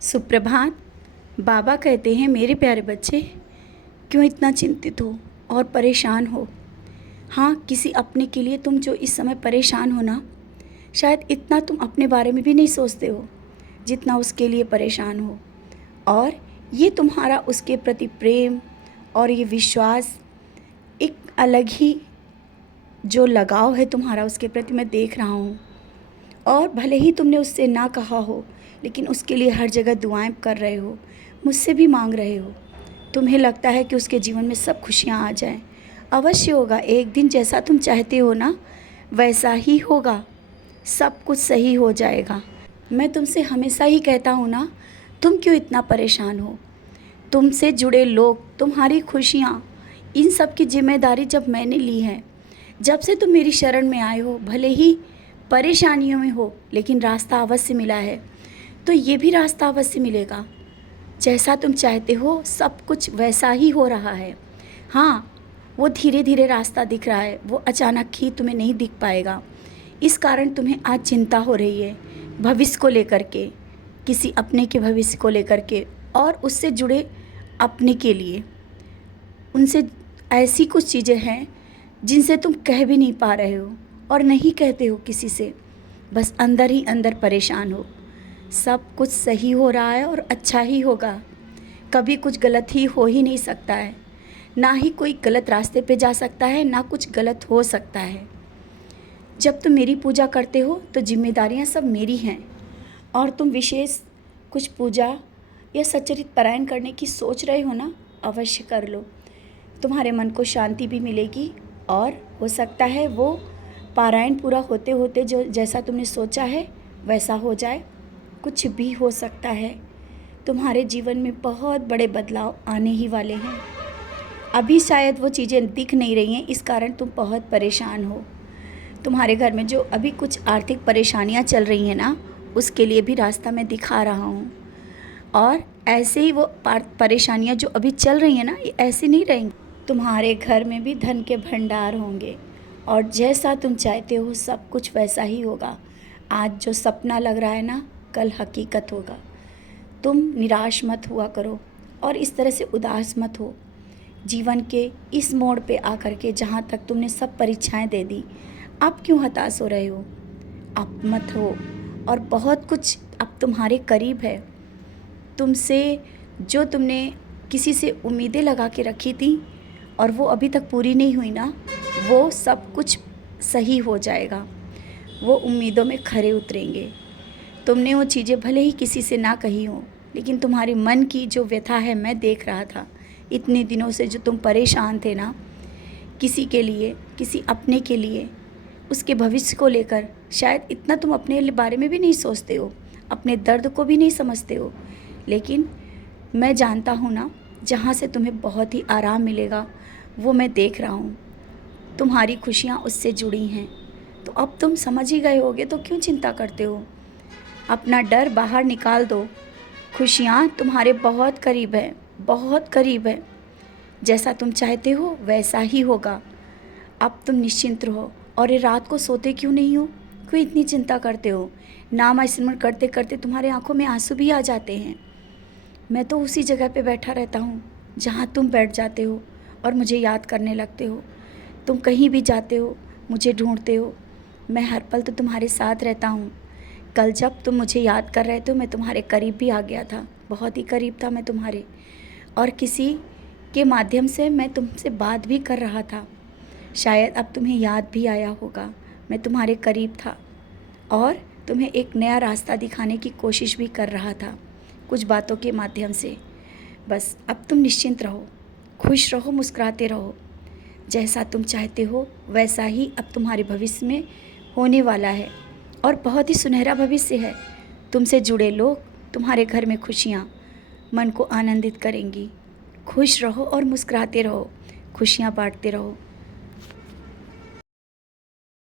सुप्रभात। बाबा कहते हैं, मेरे प्यारे बच्चे, क्यों इतना चिंतित हो और परेशान हो। हाँ, किसी अपने के लिए तुम जो इस समय परेशान हो ना, शायद इतना तुम अपने बारे में भी नहीं सोचते हो जितना उसके लिए परेशान हो। और ये तुम्हारा उसके प्रति प्रेम और ये विश्वास, एक अलग ही जो लगाव है तुम्हारा उसके प्रति, मैं देख रहा हूँ। और भले ही तुमने उससे ना कहा हो, लेकिन उसके लिए हर जगह दुआएं कर रहे हो, मुझसे भी मांग रहे हो। तुम्हें लगता है कि उसके जीवन में सब खुशियाँ आ जाएं। अवश्य होगा, एक दिन जैसा तुम चाहते हो ना वैसा ही होगा, सब कुछ सही हो जाएगा। मैं तुमसे हमेशा ही कहता हूँ ना, तुम क्यों इतना परेशान हो। तुमसे जुड़े लोग, तुम्हारी खुशियाँ, इन सब की जिम्मेदारी जब मैंने ली है, जब से तुम मेरी शरण में आए हो, भले ही परेशानियों में हो लेकिन रास्ता अवश्य मिला है, तो ये भी रास्ता अवश्य मिलेगा। जैसा तुम चाहते हो सब कुछ वैसा ही हो रहा है। हाँ, वो धीरे धीरे रास्ता दिख रहा है, वो अचानक ही तुम्हें नहीं दिख पाएगा। इस कारण तुम्हें आज चिंता हो रही है भविष्य को लेकर के, किसी अपने के भविष्य को लेकर के, और उससे जुड़े अपने के लिए। उनसे ऐसी कुछ चीज़ें हैं जिनसे तुम कह भी नहीं पा रहे हो और नहीं कहते हो किसी से, बस अंदर ही अंदर परेशान हो। सब कुछ सही हो रहा है और अच्छा ही होगा। कभी कुछ गलत ही हो ही नहीं सकता है, ना ही कोई गलत रास्ते पे जा सकता है, ना कुछ गलत हो सकता है। जब तुम मेरी पूजा करते हो तो जिम्मेदारियां सब मेरी हैं, और तुम विशेष कुछ पूजा या सच्चरित पारायण करने की सोच रहे हो ना, अवश्य कर लो। तुम्हारे मन को शांति भी मिलेगी, और हो सकता है वो पारायण पूरा होते होते जो जैसा तुमने सोचा है वैसा हो जाए। कुछ भी हो सकता है। तुम्हारे जीवन में बहुत बड़े बदलाव आने ही वाले हैं। अभी शायद वो चीज़ें दिख नहीं रही हैं, इस कारण तुम बहुत परेशान हो। तुम्हारे घर में जो अभी कुछ आर्थिक परेशानियां चल रही हैं ना, उसके लिए भी रास्ता मैं दिखा रहा हूँ। और ऐसे ही वो परेशानियां जो अभी चल रही हैं ना, ये ऐसे नहीं रहेंगी। तुम्हारे घर में भी धन के भंडार होंगे, और जैसा तुम चाहते हो सब कुछ वैसा ही होगा। आज जो सपना लग रहा है ना, कल हकीकत होगा। तुम निराश मत हुआ करो और इस तरह से उदास मत हो। जीवन के इस मोड़ पे आकर के जहाँ तक तुमने सब परीक्षाएं दे दी, अब क्यों हताश हो रहे हो। अब मत हो, और बहुत कुछ अब तुम्हारे करीब है। तुमसे जो तुमने किसी से उम्मीदें लगा के रखी थी और वो अभी तक पूरी नहीं हुई ना, वो सब कुछ सही हो जाएगा। वो उम्मीदों में खरे उतरेंगे। तुमने वो चीज़ें भले ही किसी से ना कही हो, लेकिन तुम्हारे मन की जो व्यथा है मैं देख रहा था। इतने दिनों से जो तुम परेशान थे ना, किसी के लिए, किसी अपने के लिए, उसके भविष्य को लेकर, शायद इतना तुम अपने बारे में भी नहीं सोचते हो, अपने दर्द को भी नहीं समझते हो। लेकिन मैं जानता हूँ ना, जहाँ से तुम्हें बहुत ही आराम मिलेगा वो मैं देख रहा हूँ। तुम्हारी खुशियाँ उससे जुड़ी हैं। तो अब तुम समझ ही गए होगे, तो क्यों चिंता करते हो। अपना डर बाहर निकाल दो। खुशियाँ तुम्हारे बहुत करीब है, बहुत करीब है। जैसा तुम चाहते हो वैसा ही होगा। अब तुम निश्चिंत रहो। और ये रात को सोते क्यों नहीं हो, क्यों इतनी चिंता करते हो। नाम स्मरण करते करते तुम्हारे आंखों में आंसू भी आ जाते हैं। मैं तो उसी जगह पे बैठा रहता हूँ जहाँ तुम बैठ जाते हो और मुझे याद करने लगते हो। तुम कहीं भी जाते हो मुझे ढूंढते हो, मैं हर पल तो तुम्हारे साथ रहता हूँ। कल जब तुम मुझे याद कर रहे थे, मैं तुम्हारे करीब भी आ गया था, बहुत ही करीब था मैं तुम्हारे। और किसी के माध्यम से मैं तुमसे बात भी कर रहा था। शायद अब तुम्हें याद भी आया होगा, मैं तुम्हारे करीब था और तुम्हें एक नया रास्ता दिखाने की कोशिश भी कर रहा था कुछ बातों के माध्यम से। बस अब तुम निश्चिंत रहो, खुश रहो, मुस्कुराते रहो। जैसा तुम चाहते हो वैसा ही अब तुम्हारे भविष्य में होने वाला है, और बहुत ही सुनहरा भविष्य है। तुमसे जुड़े लोग, तुम्हारे घर में खुशियाँ मन को आनंदित करेंगी। खुश रहो और मुस्कुराते रहो, खुशियाँ बांटते रहो।